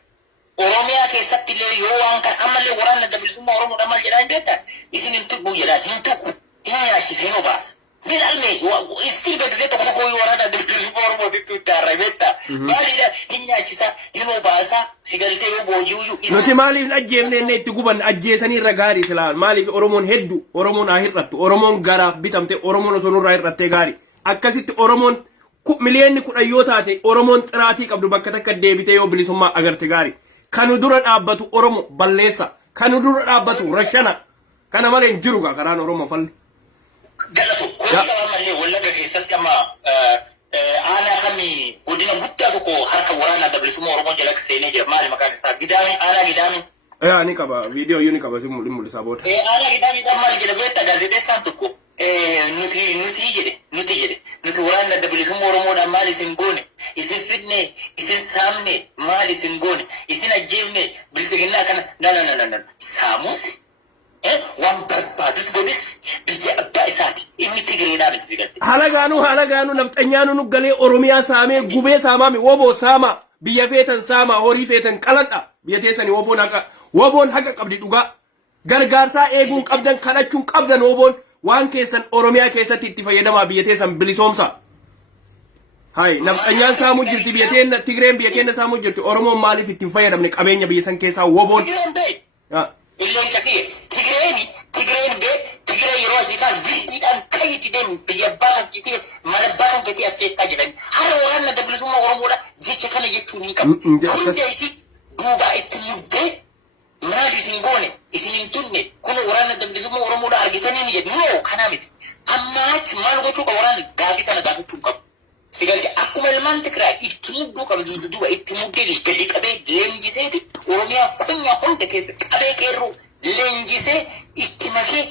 Oromiyaa keessatti illee yoo waan kan ammallee waraanna adda bilisummaa Oromoodha maal jedhaa hin beektan isin hin tuquu jedhaan hin tuqu hin nyaachisa hin obaasa. Bira tokko waraana bilisummaa Oromootitti itti arrametta. Maalidha hin nyaachisa hin obaasa sigaltee yoo booji'u. Nuti maaliif hin ajjeefne itti guban ajjeesanii irra gaarii silaa maaliif Oromoon hedduu Oromoon haa hir'attu Oromoon gara bitamte Oromoon osoo nurraa hir'attee gaarii akkasitti Oromoon miliyoonni kudhan yoo taate Oromoon xiraatii qabdu bakka takka deebitee yoo bilisummaa agarte gaarii kanu dura dhaabbatu Oromo balleessa kanu dura dhaabbatu rashana kana malee hin jiru karaan Oromoo falli. Galatu kun mallee Wallagga keessatti amma aanaa kamii godina guddaa tokko harka waraanaa bilisummaa Oromoo jala seenee jira maali maqaan isaa Gidaamii aanaa Gidaamii. Ni qaba viidiyoo yoo ni qaba si mul'isaa booda. Aanaa Gidaamii maal jedha beektaa gaazexeessaan tokko nuti waraana bilisummaa Oromoodhaan maal isin goone isin fidne isin saamne maal isin goone isin ajjeefne bilisummaa kana na saamuusi. Waan barbaadus godhis biyya abbaa isaati inni Tigireedhaa miti sigalte. Halagaanuu nafxanyaanu nu galee Oromiyaa saamee gubee saamaami woboo saama biyya feetan saama horii feetan qaladha biyya teessanii woboon haqa qabdi dhugaa gargaarsaa eeguun qabdan kadhachuun qabdan woboon waan keessan Oromiyaa keessatti itti fayyadamaa biyya teessan bilisoomsa. Hai nafxanyaan saamuu jirti biyya teenna Tigireen biyya keenya saamuu jirti Oromoon maaliif itti fayyadamne qabeenya biyya san keessaa woboon. Illee caqee Tigireen yeroo ajiitaan bildiidhaan kayyiti deemu biyya abbaa kan kitee mana abbaa kan kitee as keessaa jedhani hara waraana bilisummaa Oromoodha jecha kana jechuun ni qabu. Hunda isi duubaa itti muddee maal isin goone isin hin tunne kun waraana bilisummaa Oromoodha argitanii ni jedhu noo kanaa miti. Ammaatti maal gochuu qabu waraanni gaafii kana gaafachuu qabu. Sigalte akkuma ilmaan Tigraay itti mudduu qabu duuba itti muddee gadi qabee leenjiseeti Oromiyaa kunya hunda keessa qabee qeerroo leenjisee itti makee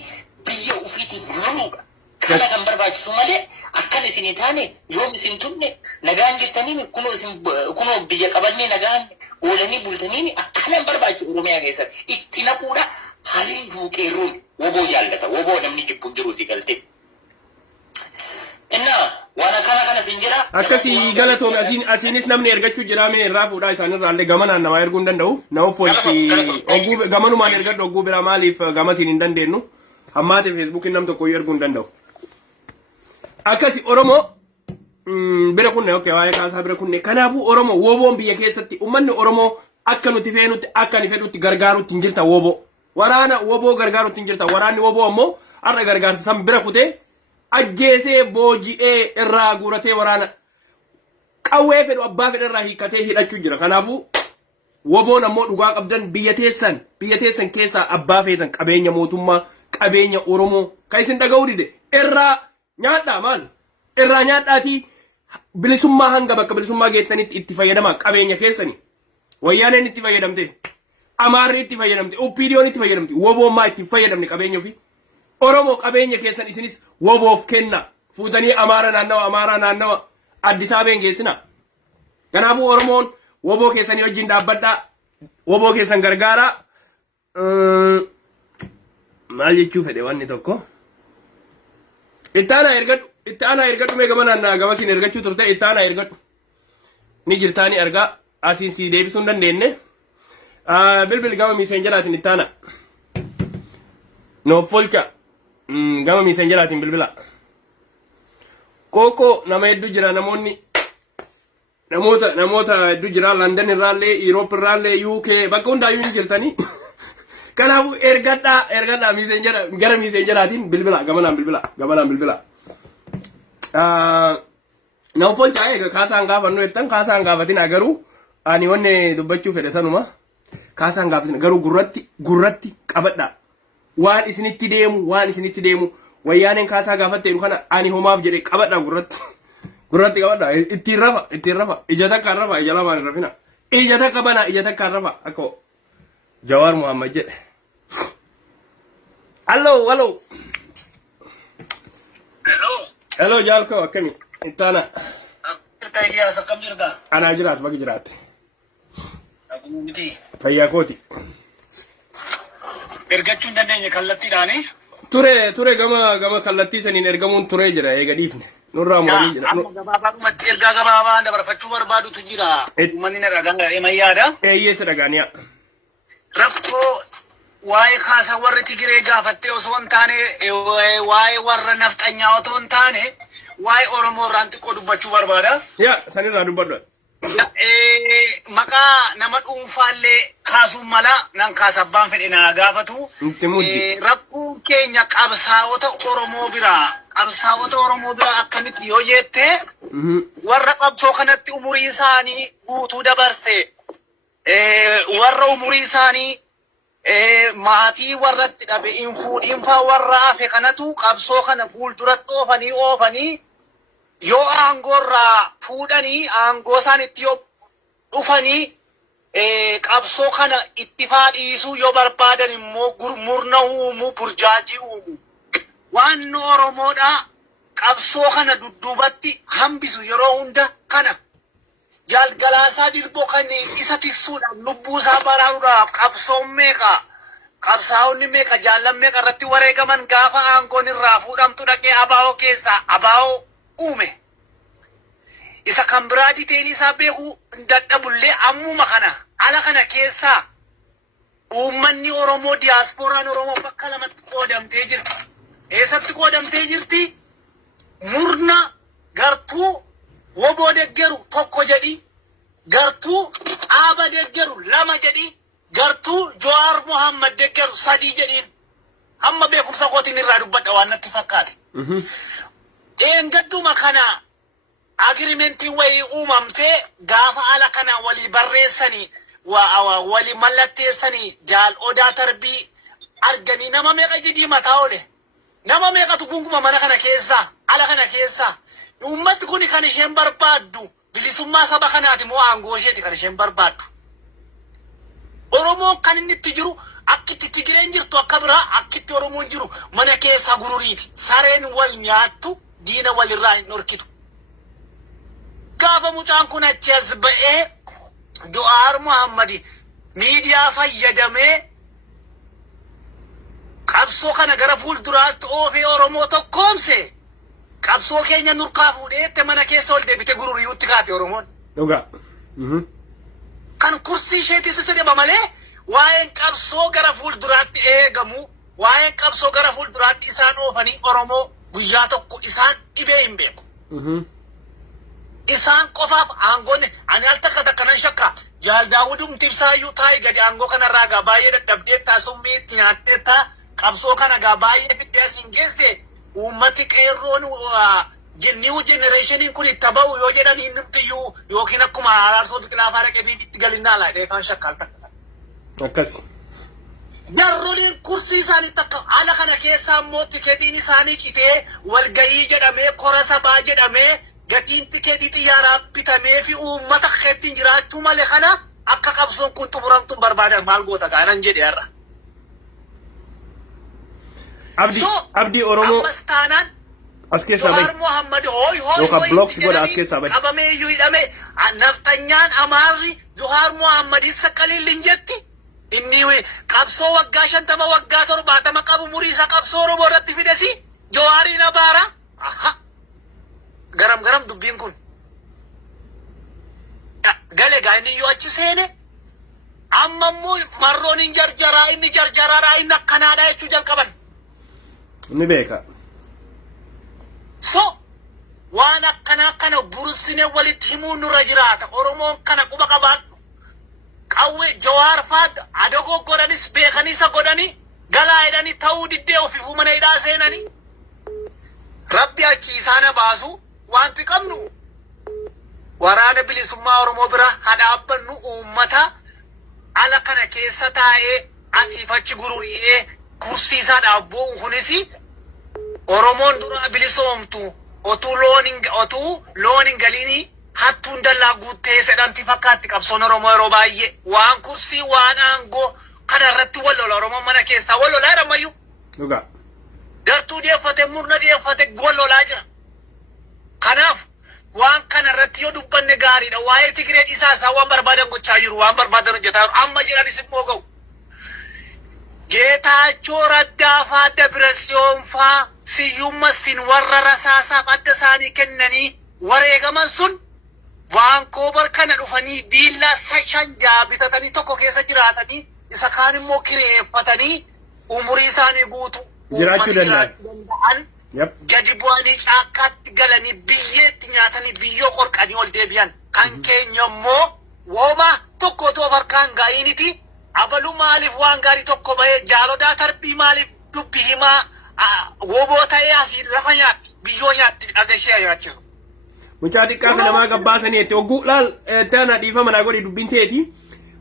biyya ofiitiif loluudha. Kana kan barbaachisu malee akkan isin hin taane yoom isin tunne nagaan jirtaniin kunoo biyya qabannee nagaan oolanii bultaniin akkanan barbaachisu Oromiyaa keessatti itti naquudha haliin duuqeerroon woboo jaallata woboo namni jibbuun jiru sigalte. Waan kana sin jira. Akkasii galatoome asiinis namni ergachuu jira mee irraa fuudhaa isaanirraallee gamanaan namaa erguu hin danda'u. Nama foolchi gamanumaan ergadhu ogguu bira maaliif gama siin hin dandeenyu. Hammaatee feesbuukiin nam tokko erguu hin danda'u. Akkasii Oromoo bira kunne waa'ee kaasaa bira kunne kanaafuu Oromoo woboon biyya keessatti uummanni Oromoo akka nuti feenutti akka ni fedhutti gargaaruutti hin jirta woboo. Waraana woboo gargaaruutti hin jirta waraanni woboo ammoo har'a gargaarsa san bira kutee ajjeesee booji'ee irraa guuratee waraana qawwee fedhu abbaa fedhu irraa hiikkatee hidhachuu jira. Kanaafuu woboon ammoo dhugaa qabdan biyya teessan keessaa abbaa feetan qabeenya mootummaa qabeenya Oromoo kan isin dhaga'uu dide irraa nyaadhaa maal irraa nyaadhaatii bilisummaa hanga bakka bilisummaa geettanitti itti fayyadamaa qabeenya keessanii wayyaaneen itti fayyadamte Amaarri itti fayyadamte Oppiidiyoon itti fayyadamte woboon maa itti fayyadamne qabeenya ofii Oromoo qabeenya keessan isinis woboof kenna fuutanii Amaaraa naannawa Addis Ababaan geessina. Kanaafuu Oromoon woboo keessanii wajjin dhaabbadhaa woboo keessan gargaaraa maal jechuu fedhe wanni tokko itti aanaa ergadhu mee gamanaan gamasiin ergachuu turte itti aanaa ergadhu ni jirtaanii argaa asiin sii deebisuu hin dandeenye bilbil gama miiseenjaraatiin itti aanaa noof folcha gama miiseenjaraatiin bilbila koko nama hedduu jira namoota hedduu jira London irraallee Europe irraallee UK bakka hundaayyuu ni jirtanii kanaafuu ergadhaa miiseenjara gara miiseenjaraatiin bilbila gamanaan bilbila nama folchaa eega kaasaan gaafannu jettan kaasaan gaafatin agaruu ani wanne dubbachuu fedhe sanuma kaasaan gaafatin garuu gurratti qabadhaa waan isinitti deemu wayyaaneen kaasaa gaafatte kana ani homaaf jedhe qabadhaa gurratti qabadhaa ittiin rafa ija takkaan rafa ija lamaan hin rafina ija takka banaa ija takkaan rafa akka Jawaar Muhammad jedhe hello jaalko akkami ittaana anaa jiraatu baki jiraate fayyaa kooti ergachuun dandeenya kallattiidhaani ture gama kallattii saniin ergamuun ture jira eega dhiifne nurraa moorii jira gabaabaadhumatti ergaa gabaabaa dabarfachuu barbaadutu jira uummanni na dhagaa emayyaadha eeyyeessa dhagaaniya rakkoo waa'ee kaasaa warri Tigiree gaafattee osoo hin taane waa'ee warra nafxanyaa otoo hin taane waa'ee Oromoo irraan xiqqoo dubbachuu barbaada. Yaa sanirraa dubbadhu. Maqaa nama dhuunfaallee kaasuun mala nan kaasa abbaan fedhe na gaafatu. Rakkoon keenya qabsaa'ota Oromoo biraa akkamitti yoo jette warra qabsoo kanatti umurii isaanii guutuu dabarse warra umurii isaanii maatii warratti dhabe infuudhiinfaa warra hafe kanatu qabsoo kana fuulduratti oofanii yoo aangoorraa fuudhanii aangoo isaan itti yoo dhufanii qabsoo kana itti faadhiisuu yoo barbaadan immoo murna uumuu burjaajii uumuu waan Oromoodhaa qabsoo kana dudduubatti hambisu yeroo hunda kana jalgalaasaa dirboo kan isa tiksuudhaaf lubbuu isaa baraaruudhaaf qabsoon meeqa qabsaa'onni meeqa jaallan meeqa irratti wareegaman gaafa aangoon irraa fuudhamtu dhaqee abaa'oo keessaa abaa'oo uume isa kan biraa diteelii isaa beekuu hin dadhabullee ammuma kana ala kana keessaa uummanni Oromoo diyaaspooraan Oromoo bakka lamatti qoodamtee jirti. Eessatti qoodamtee jirti? Murna gartuu woboo deggeru tokko jedhi, gartuu Aaba deggeru lama jedhi, gartuu Jawaar Mohammad deggeru sadii jedhiin. Hamma beekumsa kootiin irraa dubbadha waan natti fakkaate. Eengadduma kana agirimentiin wayii uumamtee gaafa ala kana walii barreessanii walii mallatteessanii jaal odaa tarbii arganii nama meeqa jedhii mataa oole. Nama meeqatu gunguma mana kana keessaa ala kana keessaa ummatti kun kan isheen barbaaddu bilisummaa saba kanaati moo aangoo isheeti kan isheen barbaaddu. Oromoon kan inni itti jiru akkitti Tigireen jirtu akka biraa akkitti Oromoon jiru mana keessa gururiiti. Sareen wal nyaattu diina walirraa hin dhorkitu. Gaafa mucaan kun achi as ba'ee Jawaar Mohammad miidiyaa fayyadamee qabsoo kana gara fuulduraatti oofee Oromoo tokkoomse qabsoo keenya nurkaa fuudheette mana keessa ol deebite gururiyuutti kaate Oromoon. Dhugaa. Kan kursii isheetitti sedhaba malee waa'een qabsoo gara fuulduraatti eegamu waa'een qabsoo gara fuulduraatti isaan oofanii Oromoo guyyaa tokko isaan dhibee hin beeku. Isaan qofaaf aangoon ani al takka kanan shakka jaal daawudum tibsaayyuu taa'ee gadi aangoo kanarraa gaa baay'ee dadhabdeettaa summii itti nyaatteettaa qabsoo kana gaa baay'ee fiddee asiin geesse uummati qeerroon new generationiin kun itti ba'u yoo jedhan hin nuttiyyuu yookiin akkuma araarsoo biqilaa faara qebii itti galinnaa laadhee kan shakkaan takka. Akkasi. Jarroliin kursii isaanii takka ala kana keessaa immoo tikeetiin isaanii citee walgayii jedhamee kora sabaa jedhamee gatiin tikeetii xiyyaaraa bitamee fi uummata keettiin jiraachuu malee kana akka qabsoon kun xumuramtu barbaadan maal goota gaanan jedhe har'a. Abdii Oromoo. Ammas taanaan as keessaa bahi. Jawaar Mohammad hooyi blocks godha as keessaa bahi. qabamee iyyuu hidhame naftanyaan Amaarri Jawaar Mohammadin saqqaliin jetti. Inni qabsoo waggaa 50 waggaa 70 qabu murii isa qabsoo Oromoo irratti fidesi Jawaariin abaara. Garam dubbiin kun. Gale gaa inni yoo achi seene amma immoo marroon hin jarjaraa inni jarjaraadhaa inni akkanaadhaa jechuu jalqaban. Ni beeka. So waan akkana bursine walitti himuun nurra jiraata. Oromoon kana quba qabaadhu. Qawwee Jawaar faadda adogoo godhanis beekanii isa godhanii galaa jedhanii ta'uu diddee ofiifuu mana hidhaa seenanii. Rabbi achi isaana baasu wanti qabnu waraana bilisummaa Oromoo bira hadhaabbannu uummata ala kana keessa taa'ee asiif achi gururi'ee kursii isaa dhaabbuun kunis Oromoon dura bilisoomtu otuu loon hin galiini hattuun dallaa guuttee sedhanti fakkaatti qabsoon Oromoo yeroo baay'ee waan kursii waan aangoo kana irratti wal lola Oromoon mana keessaa wal lolaa jedhamayyuu. Dhugaa. Gartuu deeffate murna deeffate wal lolaa jira. Kanaaf waan kana irratti yoo dubbanne gaariidha. Waa'ee Tigiree isaa waan barbaadan gochaa jiru waan barbaadan hojjetaa jiru amma jedhanis immoo ga'u. Geetaachoo Raddaa faa Dabiratsiyoon faa Siyyuun Masfiin warra rasaasaaf adda isaanii kennanii wareegaman sun Vaankoobar kana dhufanii viillaa 5 bitatanii tokko keessa jiraatanii isa kaan immoo kireeffatanii umurii isaanii guutu jiraachuu danda'an. gadi bu'anii caakkaatti galanii biyyeetti nyaatanii biyyoo qorqanii ol deebi'an kan keenya immoo wooma tokkotu of harkaan gaa'initi abalu maaliif waan gaarii tokko bahee jaalodaa tarbii maaliif dubbi himaa woboo ta'ee asii lafa nyaatti biyyoo nyaatti dhagashee nyaachisu. Mucaa xiqqaa kana maa gabbaasanii itti hogguu laal tana dhiifama naa godhi dubbiin teeti.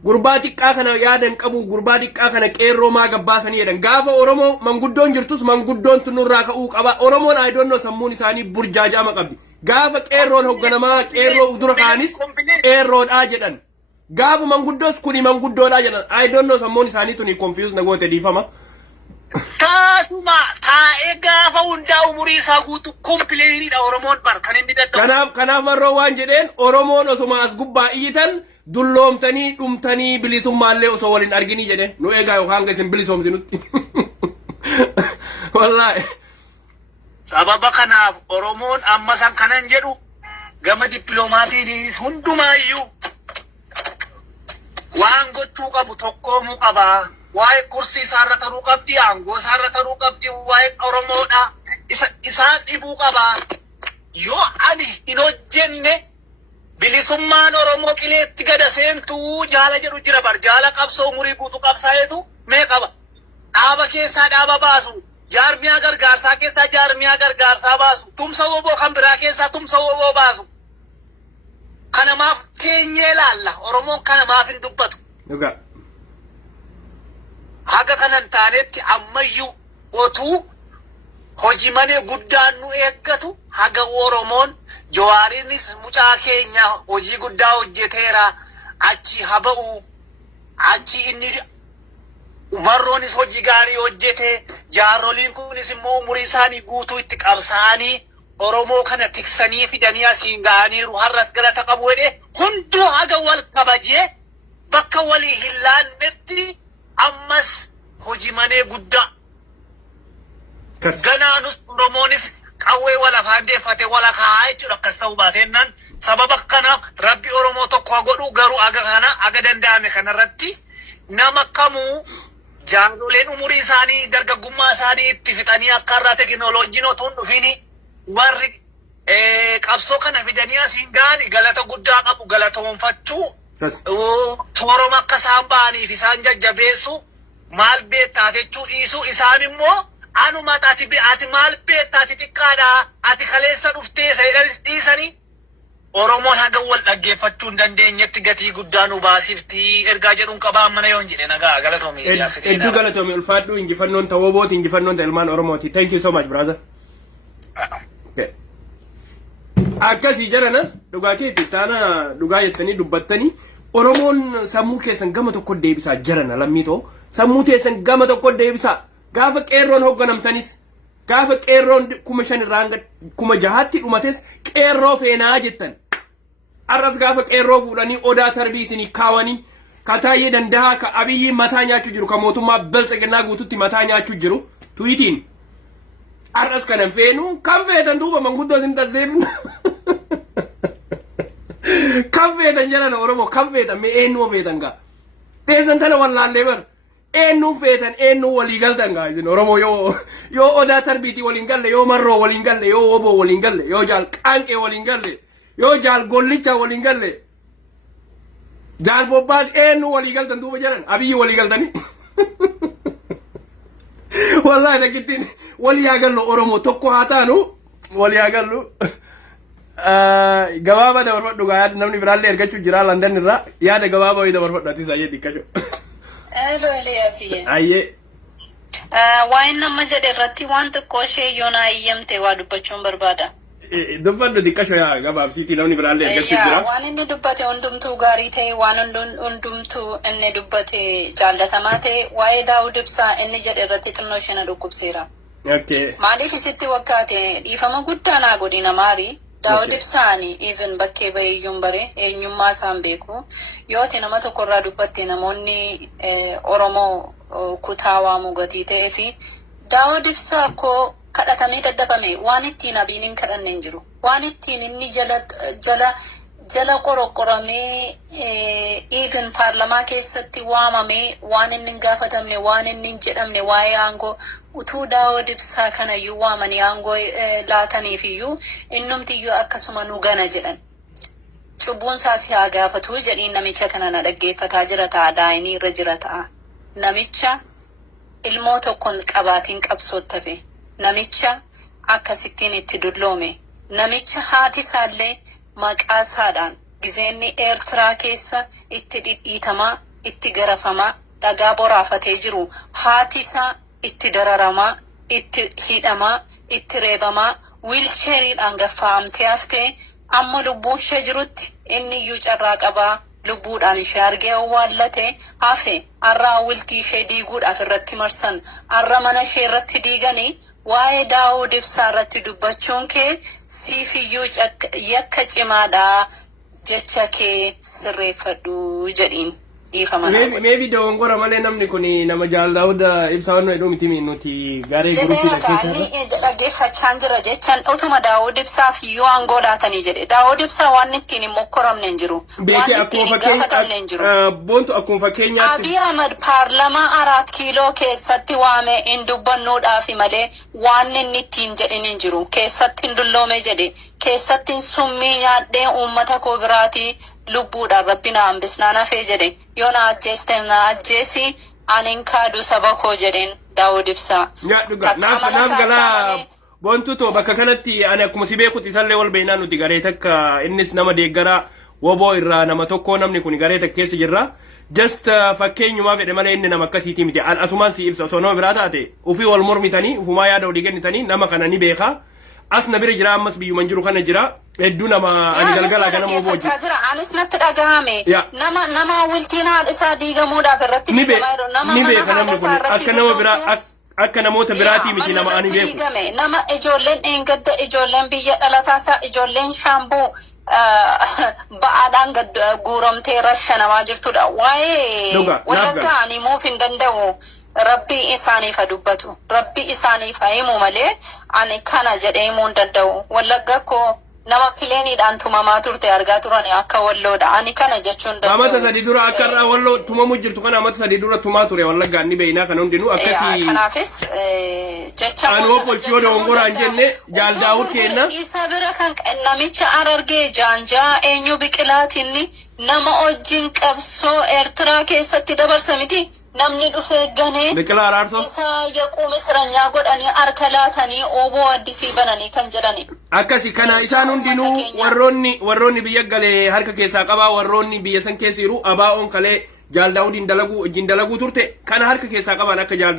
Gurbaa xiqqaa kana yaadan qabu gurbaa xiqqaa kana qeerroo maa gabbaasanii jedhan gaafa Oromoo manguddoon jirtus manguddoon tunurraa ka'uu qaba. Oromoon ayidoonnoo sammuun isaanii burjaajama qabdi. Gaafa qeerroon hogganamaa qeerroo dura kaanis qeerroodhaa jedhan. Gaafa manguddoos kuni manguddoodhaa jedhan ayidoonnoo sammuun isaanii tuni konfiyuus na goote dhiifama. Taasuma taa'ee gaafa hundaa umurii isaa guutu kompileeniidha Oromoon bar kan inni danda'u. Kanaaf marroo waan jedheen Oromoon osuma as gubbaa iyyitan dulloomtanii dhumtanii bilisummaallee osoo waliin arginii jedheen nu eegaa yookaan isin bilisoomsinutti. Wallaahi. Sababa kanaaf Oromoon amma san kanan jedhu gama dippiloomaatiinis hundumaayyuu waan gochuu qabu tokkoomuu qabaa. Waa'ee kursii isaarra taruu qabdi, aangoo isaarra taruu qabdi, waa'ee Oromoodha. Isaan dhibuu qabaa. Yoo ani hin hojjenne bilisummaan Oromoo qileetti gada seentuu jaala jedhu jira bar. Jaala qabsoo umurii guutuu qabsaa'eetu mee qaba. Dhaaba keessaa dhaaba baasu. Jaarmiyaa gargaarsaa keessaa jaarmiyaa gargaarsaa baasu. Tumsa woboo kan biraa keessaa tumsa woboo baasu. Kanamaaf keenyee laalla. Oromoon kanamaaf hin dubbatu. Haga kanan taanetti ammayyuu otuu hojii manee guddaan nu eeggatu haga Oromoon Jawaariinis mucaa keenya hojii guddaa hojjeteera achi haba'u achi inni warroonis hojii gaarii hojjete jaaroliin kunis immoo umurii isaanii guutuu itti qabsaanii Oromoo kana tiksanii fidanii asiin ga'aniiru har'as galata qabu jedhee hunduu haga wal kabajee bakka walii hin laannetti ammas hojii manee guddaa ganaanus Oromoonis qawwee wal afaandeeffate wala kaa'aa jechuudha akkas ta'uu baateennan sababa kanaaf rabbi Oromoo tokko godhu garuu aga danda'ame kanarratti nama kamuu jaarsoleen umurii isaanii dargaggummaa isaanii itti fixanii akka irraa teekinooloojiin otoo hin dhufini warri qabsoo kana fidanii asiin ga'an galata guddaa qabu galatoonfachuu Oromoo akka isaan ba'aniif isaan jajjabeessu maal beektaa jechuu dhiisuu isaan immoo anuma ati maal beektaa ati xiqqaadha ati kaleessa dhuftee sayidhanis dhiisanii Oromoon haga wal dhaggeeffachuu hin dandeenyetti gatii guddaa nu baasifti ergaa jedhuun qabaa mana yoo hin jedhe nagaa galatoomii hedduu galatoomii ulfaadhu injifannoon ta'uu booti injifannoon ta'e ilmaan Oromooti thank you so much brother. Akkasii jarana dhugaatii taana dhugaa jettanii dubbattanii Oromoon sammuu keessan gama tokko deebisaa jarana lammiitoo sammuu keessan gama tokko deebisaa gaafa qeerroon hoogganamtanis gaafa qeerroon 5,000 irraa 6,000tti dhumates qeerroo feenaa jettan arras gaafa qeerroo fuudhanii odaa tarbii isinii kaawanii kataayee danda'a ka abiyyi mataa nyaachuu jiru ka mootummaa biltsiginnaa guututti mataa nyaachuu jiru tuyitiin arras kanan feenu kan feetan duuba manguddoo isin tasdeebiin kan feetan jedhan Oromoo kan feetan mee eenyuu feetan gaa teessan tana wallaallee bar eenyuu feetan eenyuu walii galtan gaa isin Oromoo yoo odaa tarbiitii waliin galle yoo marroo waliin galle yoo oboo waliin galle yoo jaal qaanqee waliin galle yoo jaal gollicha waliin galle jaal bobbaas eenyuu walii galtan duuba jedhan abiyyi walii galtanii wallahi nakittiin walii haa gallu Oromoo tokko haa taanu walii haa gallu. Gabaabaa dabarfadhu gaa yaada namni biraallee ergachuu jira London irraa yaada gabaabaa wayii dabarfadhu ati isaayee dikkasho. Ayyee. Waan nama jedhe irratti waan xiqqoo ishee yoo na eeyyamte waa dubbachuun barbaada. Dubbadhu dikkasho yaa gabaabsiitii namni biraallee ergachuu jira. Waan inni dubbate hundumtuu gaarii ta'e waan hundumtuu inni dubbate jaallatamaa ta'e waa'ee Daawud Ibsaa inni jedhe irratti xinnoo ishee na dhukkubseera. Maaliif isitti wakkaate dhiifama guddaa naa godhi namaarii. Daawud Ibsaanii even bakkee baheeyyuun bare eenyummaa isaan beeku yoo ta'e nama tokkorraa dubbatte namoonni Oromoo kutaa waamuu gatii ta'ee fi Daawud Ibsaa koo kadhatamee daddafame waan ittiin abiin hin kadhanne hin jiru waan ittiin inni jala qorqoramee even paarlamaa keessatti waamamee waan inni hin gaafatamne waan inni hin jedhamne waa'ee aangoo utuu Daawud Ibsaa kanayyuu waamanii aangoo laataniif iyyuu innumtiyyuu akkasuma nu gana jedhan. Cubbuun isaas haa gaafatu jedhiin namicha kana na dhaggeeffataa jira ta'a daa'imni irra jira ta'a. Namicha ilmoo tokkoon qabaatiin qabsoottafe. Namicha akkasittiin itti dulloome. Namicha haati isaallee maqaa isaadhaan gizeenni Eertiraa keessa itti dhidhiitamaa, itti garafamaa, dhagaa boraafatee jiru. Haati isaa itti dararamaa, itti hidhamaa, itti reebamaa, wiilcheeriidhaan gaffaamtee haftee amma lubbuu ishee jirutti inni iyyuu carraa qabaa. Lubbuudhaan ishee argee awwaallate hafe har'a wiltii ishee diiguudhaaf irratti marsan har'a mana ishee irratti diiganii waa'ee Daawud Ibsaa irratti dubbachuun kee siif iyyuu yakka cimaadha jecha kee sirreeffadhu jedhiin dhiifaman. Maybe dogongora malee namni kun nama jaal Daawud Ibsaa waan jedhu miti nuti garee guruutii keessatti dhaggeeffachaa jira jechaan utuma Daawud Ibsaaf iyyuu aangoo laatanii jedhe. Daawud Ibsaa waan ittiin hin mokkoramne hin jiru. Waan ittiin hin gaafatamne hin jiru. Boontu akkuma fakkeenyaatti. Abiy Ahmed paarlamaa 4 kiiloo keessatti waame hin dubbannuudhaaf malee waan inni ittiin jedhin hin jiru. Keessatti hin dulloome jedhe. Keessatti hin summii nyaadhee uummata koo biraatii lubbuudhaan rabbi na hambisnaan hafee jedhe. Yoo na ajjeeste na ajjeesi anin kaadu saba koo jedheen Daawud Ibsaa. Naaf galaa boontu too bakka kanatti ani akkuma si beekutti isallee wal beeknaa nuti garee takka innis nama deeggaraa woboo irraa nama tokko namni kun garee takka keessa jirra. Just fakkeenyumaa fedhe malee inni nama akkasiitii miti. Asumaan si ibsa osoo nama biraa taate ufii wal mormitanii ufumaa yaada walii kennitanii nama kana ni beekaa. Asna bira jira ammas biyyuman jiru kana jira. Hedduu nama ani galgalaa kana moo boojii. Anis natti dhagahame. Nama wiltiin haadha isaa diigamuudhaaf irratti diigamaa jiru. Ni beeka namni kun akka nama biraa akka namoota biraatii miti nama ani beeku. Nama ijoolleen eengadda ijoolleen biyya dhalataasaa ijoolleen shaambuu ba'aadhaan guuramtee rashanamaa jirtudha. Waa'ee walakkaa ani muuf hin danda'u. Rabbi isaaniif dubbatu. Rabbi isaaniif himu malee ani kana jedhee himuu hin danda'u. Wallagga koo nama pileeniidhaan tumamaa turte argaa turan akka walloodha. Ani kana jechuun danda'u. Amata sadii dura akka irraa walloo tumamu jirtu kana amata sadii dura tumaa ture wallaggaan ni beeynaa kan hundinuu akkasii. Kanaafis jecha anoo folchoo dogongoraan jenne jaal Daawud kenna. Isa bira kan namicha Arargee jaanjaa eenyu biqilaatiin nama wajjin qabsoo Eertiraa keessatti dabarsa miti. Namni dhufee ganee biqilaa araarsoo isa yaquume siranyaa godhanii harka laatanii ooboo addisii bananii kan jedhani. Akkasi kana isaan hundinuu warroonni biyya galee harka keessaa qabaa warroonni biyya san keessa jiru abaa'oon kalee jaal Daawudiin dalaguu turte kana harka keessaa qaban akka jaal